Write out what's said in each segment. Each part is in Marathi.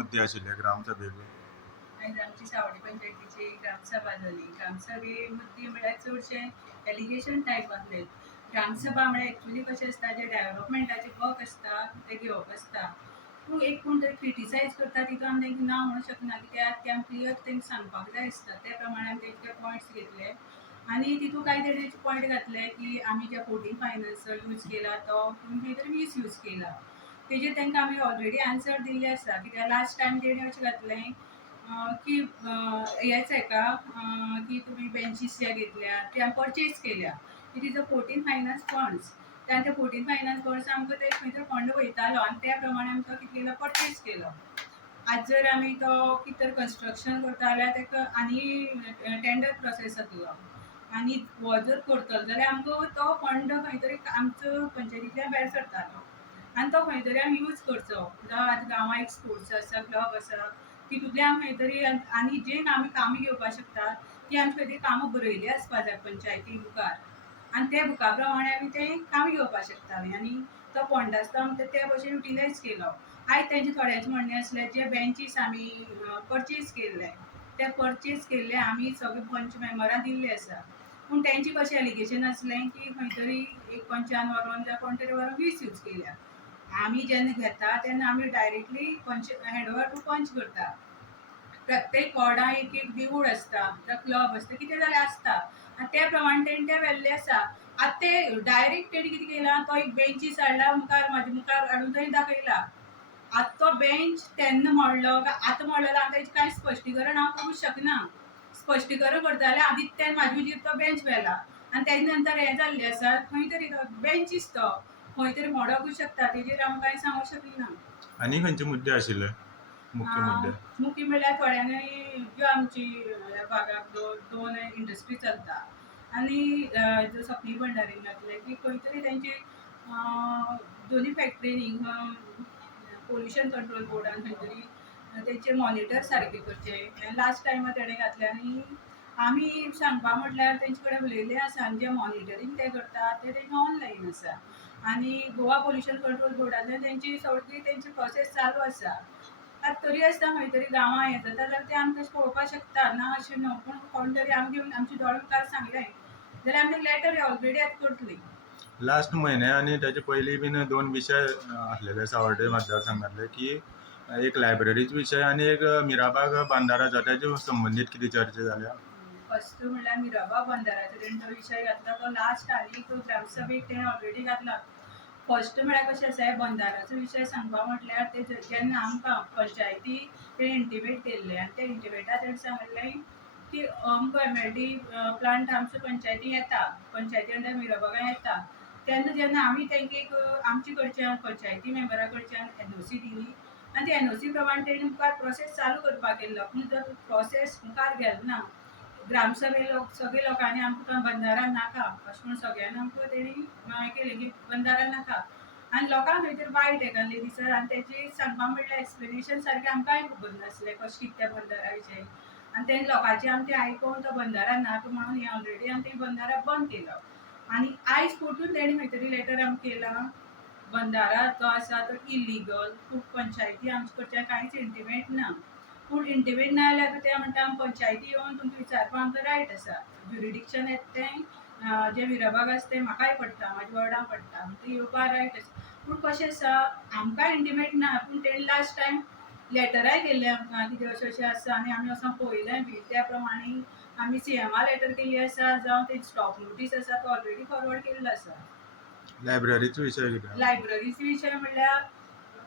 मध्ये आशिल्ले ग्रामसभेक आयज आमची सावडी पंचायतीची ग्रामसभा जाली ग्रामसभे मुद्दे म्हळ्यार चडशे एलिगेशन टायप आसले ग्रामसभा म्हळ्यार एक्चुली कशें आसता जे डेव्हलपमेंटाचे वर्क आसता ते घेवप आसता पूण एक कोण तरी क्रिटिसायज करता तितून आमी तेंकां ना म्हणूंक शकना कित्याक ते आमी क्लियर तेंकां सांगपाक जाय आसता त्या प्रमाणे आमी तेंचे पॉयंट्स घेतले. आनी तितून कांय तरी पॉयंट घातले की आमी जे फोटी फायनान्स यूज केला तो खंय तरी मिसयूज केला. तेजेर तेंकां आमी ऑलरेडी आन्सर दिल्ले आसा कित्याक लास्ट टायम तेणी अशें घातलें की हेच हेका की? तुमी बेंचीस जे घेतल्या ते आमी पर्चेज केल्या it is a fourteen finance funds त्या ते फोर्टीन फायनान्स फंड्स आमकां ते खंय तरी फंड वयतालो आनी त्या प्रमाणे आमकां कितें केलो. पर्चेस केलो आज जर आमी तो कितें तर कन्स्ट्रक्शन करता जाल्यार ताका आनी टेंडर प्रोसेस जातलो आनी हो जर करतलो जाल्यार आमकां तो फंड खंय तरी आमचो पंचायतींतल्यान भायर सरतालो. आनी तो खंय तरी आमी यूज करचो. जावं आतां गांवां एक स्पोर्ट्स आसा क्लब आसा तितूंतल्यान खंय तरी आनी जे आमी कामां घेवपाक शकता ती आमी खंय तरी कामां बरयली आसपा जाय पंचायती मुखार. आनी त्या बुका प्रमाणे आमी तें कामां घेवपाक शकतालीं आनी तो फंड आसता आमी त्या भशेन युटिलायज केलो. आयज तेंचे थोड्यांचें म्हणणें आसलें जे बँचीस आमी परचेज केल्ले. ते परचेज केल्ले आमी सगळे पंच मेंबरां दिल्ले आसा. पूण तेंचे कशें एलिगेशन आसलें की खंय तरी एक पंचान व्हरोन जावं कोण तरी व्हरोन वीस यूज केल्या. आमी जेन्ना घेता तेन्ना आमी डायरेक्टली पंच हँडओवर टू पंच करता. प्रत्येक वॉर्डां एक एक देवूळ आसता जावं क्लब आसता कितें जाल्यार आसता आनी त्या प्रमाणे तेणें तें व्हेल्ले आसा आतां ते डायरेक्ट तेणें कितें केलां तो एक बेंचीस हाडला मुखार म्हाज्या मुखार हाडून थंय दाखयला आतां तो बेंच तेन्ना मोडलो काय आतां मोडलो आतां तेजें कांय स्पश्टीकरण हांव करूंक शकना. स्पश्टीकरण करतालें जाल्यार आदित्यान म्हाजे हुजीर तो बेंच व्हेला आनी तेजे नंतर हें जाल्लें आसा खंय तरी तो बेंचीस तो खंय तरी मोडोंकूच शकता तेजेर हांव कांय सांगूंक शकना आनी खंयचे मुद्दे आशिल्ले मुख्य मुद्दे. मुख्य म्हणल्यार थोड्यांनी. ज्यो आमची ह्या भागाक दोन दोन इंडस्ट्री चलता आनी जो सपनी भंडारीन घातले की खंय तरी तेंचे अ, दोनी फॅक्टरीनी पोल्युशन कंट्रोल बोर्डान खंय तरी तेंचे मॉनिटर सारके करचे लास्ट टायमार तेणें घातले आनी आमी सांगपा म्हटल्यार तेंचे कडेन उलयलें आसा आनी जें मॉनिटरींग ते करता तें तेंचें ऑनलायन आसा आनी गोवा पोल्युशन कंट्रोल बोर्डांतल्यान तेंची सगळी तेंची प्रोसेस चालू आसा आतां तरी आसता खंय तरी गांवां येता. जाल्यार ते आमी पळोवपाक शकता ना अशें न्हू पूण कोण तरी आमी आमचे आमची मुखार सांगलें जाल्यार आमी लेटर ऑलरेडी आतां करतलीं लास्ट म्हयने आनी ताचे पयलीं बीन दोन विशय आसलेले सावर्डे मतदारसंघातले की एक लायब्ररीचो विशय आनी एक मिराबाग बांदाराचो ताचे संबंदीत कितें चर्चा जाल्या फस्ट म्हणल्यार मिराबा बंदराचो तेणें तो विशय घातला. तो लास्ट आनी तो ग्रामसभेक तेणें ऑलरेडी घातला. फस्ट म्हळ्यार कशें आसा बंदाराचो विशय सांगपा म्हटल्यार ते जेन्ना आमकां पंचायती तेणें इंटिमेट केल्ले आनी ते इंटिमेटा तेणें सांगलें की अमको एम एल डी प्लांट आमचो पंचायती येता. पंचायती अंडर मिराबागा येता? तेन्ना जेन्ना आमी तेंका एक आमचे कडच्यान पंचायती मेंबरा कडच्यान एन ओ सी दिली. आनी ते एन ओ सी प्रमाणे तेणी मुखार प्रोसेस चालू करपाक केल्लो. पूण जर प्रोसेस मुखार गेलो ना ग्रामसभे लोक सगळे लोकांनी आमकां बंदारा नाका. अशें म्हणून सगळ्यांनी आमकां तेणी हें केलें की बंदारा नाका. आनी लोकांक खंय तरी वायट येतालें दिसत? आनी तेजी सांगपाक म्हणल्यार एक्सप्लेनेशन सारकें आमकांय खबर नासलें कशें कितें त्या बंदारा विशयी आनी तें लोकांचे आमी तें आयकून तो बंदारा नाका म्हणून हें ऑलरेडी आमी तें बंदारा बंद केलो. आनी आयज परतून तेणी खंय तरी लेटर आमकां केलां? बंदारा जो आसा तो इलिगल खूब पंचायती आमचे कडच्यान कांयच इंटिमेट ना. पूण इंटिमेट ना जाल्यार ते म्हणटा आमी पंचायती येवन तुमकां विचारपा आमकां रायट आसा ज्युरिडिक्शन येता तें. जे विराबाग आसा तें म्हाकाय पडटा म्हाज्या वॉर्डाक पडटा आमकां येवपा रायट आसा पूण कशें आसा आमकां इंटिमेट ना. पूण तेणी लास्ट टायम लेटराय केल्ले आमकां. कितें अशें अशें आसा आनी आमी वचोन पळयलें बी. त्या प्रमाणे आमी सी एमा लेटर केल्ली आसा जावं ते स्टॉप नोटीस आसा तो ऑलरेडी फॉरवर्ड केल्लो आसा लायब्ररीचो विशय लायब्ररीचो विशय म्हणल्यार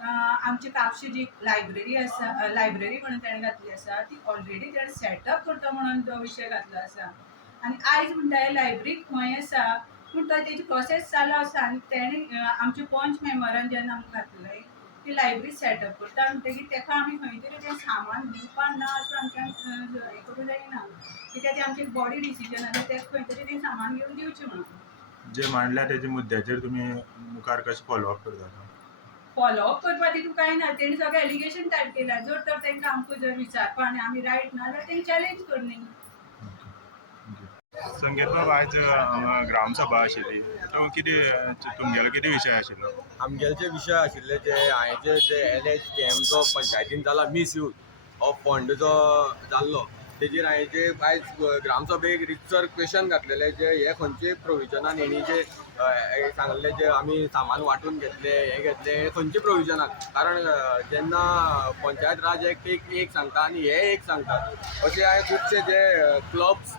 आमची कापशी जी लायब्ररी आसा लायब्ररी म्हणून ताणें घातली आसा ती ऑलरेडी ताणें सेटअप करता म्हणून तो विशय घातलो आसा आनी आयज म्हणटा हे लायब्ररी खंय आसा पूण तो तेजी प्रोसेस चालू आसा आनी तेणें आमच्या पंच मेंबरान जेन्ना आमकां घातलें ती लायब्ररी सेटअप करता. म्हणटकीर तेका आमी खंय तरी तें सामान दिवपाक ना असो आमच्यान हें करूं जायना कित्याक तें आमचें बॉडी डिसिजन आसा तें खंय तरी तें सामान घेवन दिवचें म्हणून. जे मांडल्या तेजे मुद्द्याचेर तुमी मुखार कशें फॉलोअप करता? फॉलोअप करपा तितून कांय ना तेणी सगळें एलिगेशन टायप केला जर तर तांकां आमकां जर विचारपा आनी आमी रायट ना जाल्यार तेंणी चॅलेंज करनी संगीत बाब आयज हांगा ग्रामसभा आशिल्ली तो कितें तुमगेलो कितें विशय आशिल्लो आमगेले जे विशय आशिल्ले जे हांवें जे जे एल एच स्कॅम जो पंचायतीन जाला मिसयूज ऑफ फंड जो जाल्लो तेजेर हांवें जे आयज ग्रामसभेक रितसर क्वेश्चन घातलेले जे हे खंयचे प्रोविजनान हेणी जे सांगले जे आमी सामान वांटून घेतले हे घेतले हे खंयचे प्रोविजनान कारण जेन्ना पंचायत राज एक एक एक सांगता आनी हे एक सांगतात. अशे हांवें खुबशे जे क्लब्स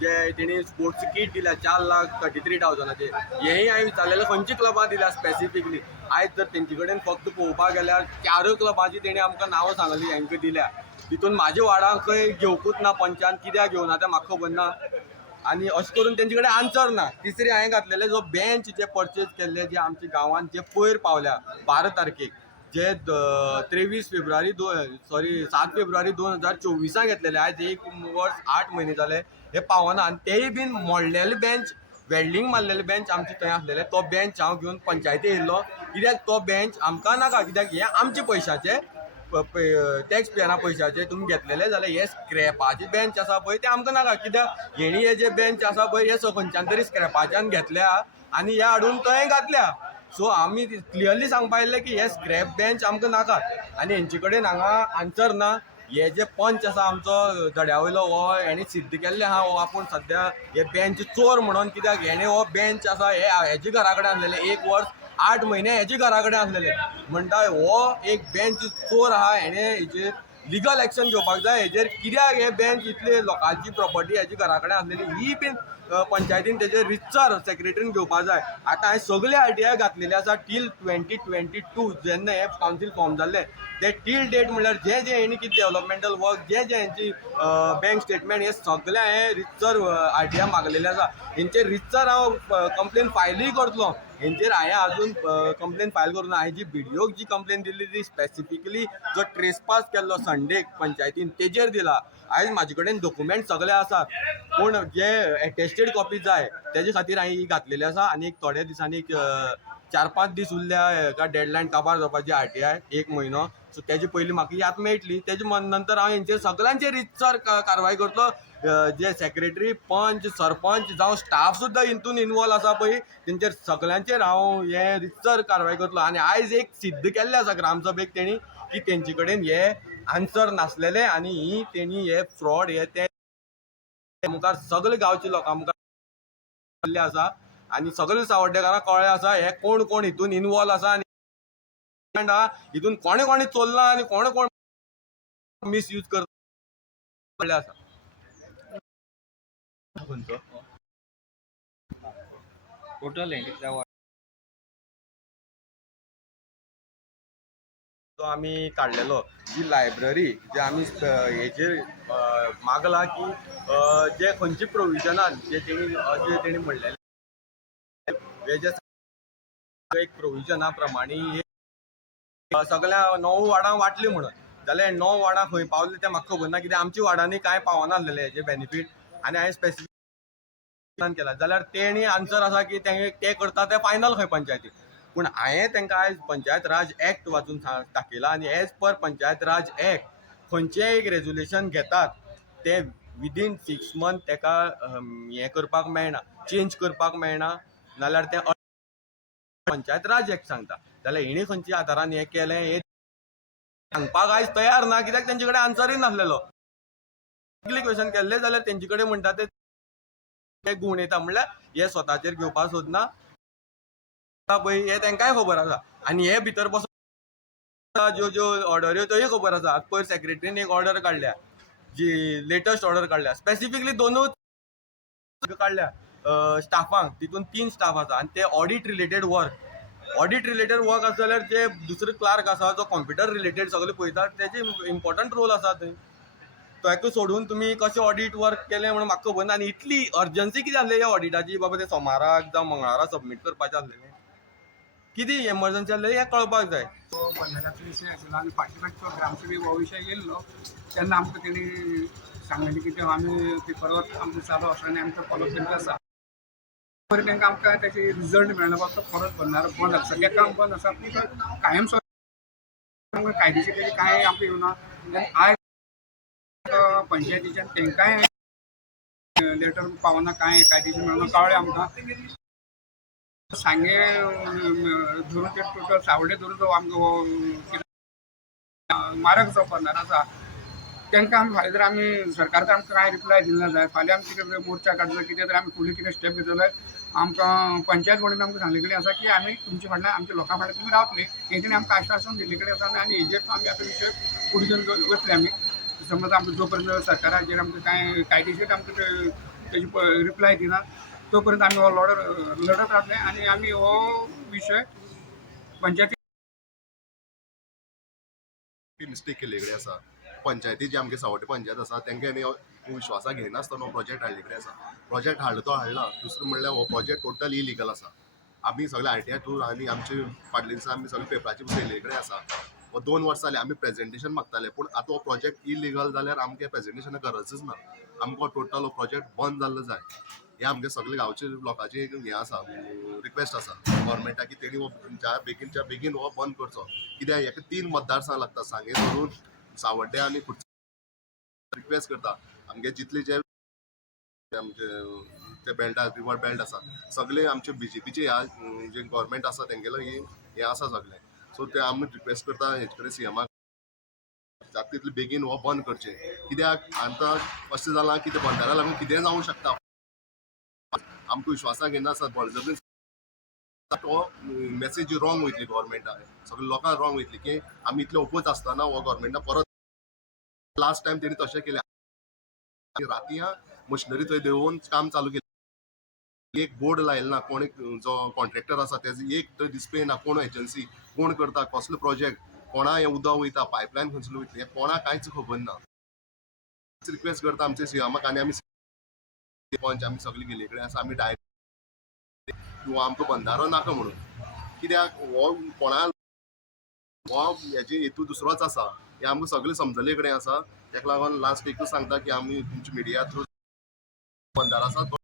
जे तेणी स्पोर्ट्स किट दिल्या चार लाख थर्टी थ्री थावजंडाचे हेही हांवें विचारलेले खंयची क्लबां दिल्या स्पेसिफिकली आयज जर तेंचे कडेन फक्त पळोवपाक गेल्यार चारूय क्लबांची तेणी आमकां नांवां सांगली हांकां दिल्या. तितून माझे वाडाक खंय घेवकूच ना पंचान कित्याक घेवना तें म्हाका खबर ना आनी अशें करून तेंचे कडेन आन्सर ना. तिसरी हांवें घातलेले जो बेंच जे परचेज केल्ले जे आमच्या गांवांत जे पयर पावल्या बारा तारखेक. जे त्रेवीस फेब्रुवारी दो सॉरी सात फेब्रुवारी दोन हजार चोवीसाक घेतलेले. आयज एक वर्स आठ म्हयने जाले हे पावना आनी तेय बीन मोडलेले बेंच वेल्डींग मारलेले बेंच आमचे थंय आसलेले तो बेंच हांव घेवन पंचायती येयल्लो कित्याक तो बेंच आमकां नाका? कित्याक हे आमचे पयशाचे टॅक्स पेयरा पयशाचे तुमी घेतलेले जाल्यार हे स्क्रॅपाचे बेंच आसा पळय ते आमकां नाका. कित्याक हेणी हे जे बेंच आसा पळय हे खंयच्यान तरी स्क्रॅपाच्यान घेतल्या आनी हे हाडून थंय घातल्या. सो आमी क्लियरली सांगपा आयल्ले की हे स्क्रॅप बेंच आमकां नाकात आनी हेंचे कडेन हांगा आन्सर ना. हे जे पंच आसा आमचो धड्या वयलो हो हेणे सिद्ध केल्ले आहा हो. आपूण सद्या हे बेंच चोर म्हणून कित्याक हेणे हो बेंच आसा हे हेजे घरा कडेन आसलेले एक वर्स आठ म्हयने हेजे घरा कडेन आसलेले म्हणटा हो एक बँच चोर आहा हेणे हेजेर लिगल एक्शन घेवपाक जाय. हेजेर कित्याक हे बेंच इतले लोकांची प्रॉपर्टी हेजी घरा कडेन आसलेली ही बीन पंचायतीन तेजेर रिचर सेक्रेटरीन घेवपाक जाय. आतां हांवें सगळे आर टी आय घातलेले आसा टील ट्वेंटी ट्वेंटी टू जेन्ना हे कावन्सील फॉर्म जाल्ले. ते टील डेट म्हणल्यार जे जे हेणी कितें डेव्हलपमेंटल वर्क जे जे हेंची बँक स्टेटमेंट हे सगळे हांवें रिचर आर टी आय मागलेले आसा. हेंचेर रिचर हांव कंप्लेन फायलूय करतलो. हेंचेर हांवें अजून कंप्लेन फायल करून ना. हांवें जी बिडिओक जी कंप्लेन दिल्ली ती स्पेसिफिकली जो ट्रेसपास केल्लो संडेक पंचायतीन तेजेर दिला आयज म्हाजे कडेन डॉक्युमेंट सगळे आसात पूण जे एटेस्टेड कॉपी जाय तेजे खातीर हांवें ही घातलेली आसा आनी एक थोड्या दिसांनी एक, चार पांच दीस उरल्या हेका डेडलायन काबार जावपाची आर टी आय एक म्हयनो सो तेजे पयलीं म्हाका याद मेळटली तेजे नंतर हांव हेंचेर सगळ्यांचेर रितसर कारवाय करतलो जे सेक्रेटरी पंच सरपंच जावं स्टाफ सुद्दां हितून इनवॉल्व आसा पळय तेंचेर सगळ्यांचेर हांव हे रितसर कारवाय करतलो आनी आयज एक सिद्ध केल्लें आसा ग्रामसभेक तेणी की तेंचे कडेन हे आन्सर नासलेले आनी ही तेणी हे फ्रॉड हे ते मुखार सगळे गांवचे लोकां मुखार आसा आनी सगळे सावड्डेकारांक कळ्ळें आसा हे कोण कोण हितून इनवॉल्व आसा आनी हितून कोणे कोणे चोरला आनी कोणे कोण मिसयूज करता कळ्ळें आसा खंयचो टोटल हे कितल्या वर जो जी लायब्ररी जे आमी स- हेचेर अ, मागला की जे खंयचे प्रोविजनान जे तेणी अशें तेणी म्हणलेले जे एक प्रोविजना प्रमाणे सगळ्या णव वाडां वाटली म्हणून. जाल्यार णव वाडां खंय पावले तें म्हाका खबर ना कित्याक आमच्या वार्डांनी कांय पावनासलेले हेजे बेनिफीट आनी हांवें स्पेसिफिक केला. जाल्यार तेणी आन्सर आसा की ते ते करता ते फायनल खंय पंचायतीक पूण हांवें तांकां आयज पंचायत राज एक्ट वाचून दाखयला आनी as per panchayat raj act खंयचेंय एक रेजुलेशन घेतात ते विदीन सिक्स मंथ तेका हें करपाक मेळना चेंज करपाक मेळना. नाल्यार तें पंचायत राज एक सांगता. जाल्यार हेणी खंयच्या आदारान हें केलें हें सांगपाक आयज तयार ना कित्याक तेंचे कडेन आन्सरूय नासलेलो? क्वेशन क्वेश्चन केल्ले जाल्यार तेंचे कडेन म्हणटा ते ते गुण येता म्हणल्यार हे स्वताचेर घेवपाक सोदना. पळय हे तेंकांय खबर आसा? आनी हे भितर बसून ज्यो ज्यो ऑर्डऱ्यो त्योय खबर आसा. पयर सेक्रेटरीन एक ऑर्डर काडल्या जी लेटस्ट ऑर्डर काडल्या स्पेसिफिकली दोनूच काडल्या स्टाफांक तितून तीन स्टाफ आसा आनी ते audit related work audit related work आसा जाल्यार जे दुसरो क्लार्क आसा जो कॉम्प्युटर रिलेटेड सगळे पळयता तेजे इम्पॉर्टंट रोल आसा थंय. तो सोडून तुमी कशें ऑडिट वर्क केलें म्हणून म्हाका खबर ना आनी इतली अर्जन्सी कितें आसली ह्या ऑडिटाची बाबा ते सोमाराक जावं मंगळारा सबमीट करपाचें आसलेलें कितें एमर्जन्सी आसलेली हें कळपाक जाय. तो बंधाऱ्याचो विशय आशिल्लो. आनी फाटी फावटी तो ग्रामसभेक हो विशय येयल्लो. तेन्ना आमकां तेणी सांगलें की आमी पेपर परत आमचो चालू आसा आनी आमचो फॉलो आसा. बरें तांकां आमकां तेचे रिजल्ट मेळना बाबा तो परत भरणार बंद आसा सगळें काम बंद आसा पूण कायम स्वरूपी आमकां कायदेशीर तेजे कांय आमकां येवना आयज पंचायतीच्यान तेंकांय लेटर पावना कांय कायदेशीर मेळना कळ्ळें आमकां सांगे धरून ते टोटल सावडे धरून तो आमकां हो, अं, मारक जो करणार आसा तांकां आमी फाल्यां जर आमी सरकार आमकां कांय रिप्लाय दिना जाय फाल्यां आमी कितें मोर्चा काडटले कितें तर आमी फुडें कितें स्टेप घेतले आमकां पंचायत म्हणून आमकां सांगले कडेन आसा की आमी तुमच्या फाटल्यान आमच्या लोकां फाटल्यान तुमी रावतले हेंच्यानी आमकां आश्वासन दिल्ले कडेन आसा आनी हेजेर आमी आतां विशय फुडें घेवन वतले आमी समज आमकां जो पर्यंत सरकाराचेर आमकां कांय कायदेशीर आमकां तेजी रिप्लाय दिना तो पर्यंत आमी हो लढत लढत रावतले आनी आमी हो विशय पंचायती मिस्टेक केल्ले कडेन आसा पंचायती जी आमगे सावड्डे पंचायत आसा तांकां न्ही विश्वासाक घेनासतना हो प्रोजेक्ट हाडले कडेन आसा प्रोजेक्ट हाडलो तो हाडला. दुसरो म्हणल्यार हो प्रोजेक्ट टोटल इलिगल आसा आमी सगळे आय टी आय थ्रू आनी आमचे फाटल्या दिसा आमी सगळे पेपराचेर बसयले कडेन आसा हो दोन वर्सां जाले आमी प्रेजेंटेशन मागताले पूण आतां हो प्रोजेक्ट इलिगल जाल्यार आमगे प्रेजेंटेशना गरजच ना. आमकां टोटल हो प्रोजेक्ट बंद जाल्लो जाय. हे आमगे सगळे गांवचे लोकांचे एक हें आसा रिक्वेस्ट आसा गोवोरमेंटाक की तेणी हो ज्या बेगीनच्या बेगीन हो बंद करचो. कित्याक हेका तीन मतदारसंघ लागता सांगे धरून सावड्डे आनी रिक्वेस्ट करता आमगे जितले जे आमचे ते बेल्ट आसा रिवर बेल्ट आसा सगळे आमचे बीजेपीचे ह्या जे गव्हर्मेंट आसा तेंगेलो हे हे आसा सगळे. सो ते आमी रिक्वेस्ट करता हेजे कडेन सीएमाक जाता तितले बेगीन हो बंद करचे. कित्याक आतां अशें जालां की ते बंदारा लागून कितेंय जावंक शकता? आमकां विश्वासाक घेना आसा बळजबरी तो मेसेज रॉंग वयतली गव्हर्मेंटाक सगळे लोकांक रॉंग वयतली की आमी इतले ओपोज आसतना हो गव्हर्मेंटाक परत लास्ट टायम तेणी तशें केलें रातया मशिनरी थंय देवून काम चालू केलें. एक बोर्ड लायला ना कोण एक जो कॉन्ट्रॅक्टर आसा तेजो एक थंय डिस्प्ले ना कोण एजन्सी कोण करता कसलो प्रोजेक्ट कोणा हें उदक वयता पायपलायन खंयसलो वयतली हें कोणाक कांयच खबर ना. रिक्वेस्ट करता आमचे सीएमाक आनी आमी पंच आमी सगळे गेले कडेन आसा आमी डायरेक्ट किंवा आमकां बंधारो नाका म्हणून. कित्याक हो कोणा हो हेजे हेतू दुसरोच आसा हे आमकां सगळे समजले कडेन आसा तेका लागून लास्ट एकूच सांगता की आमी तुमची मिडिया थ्रू बंदार आसा तो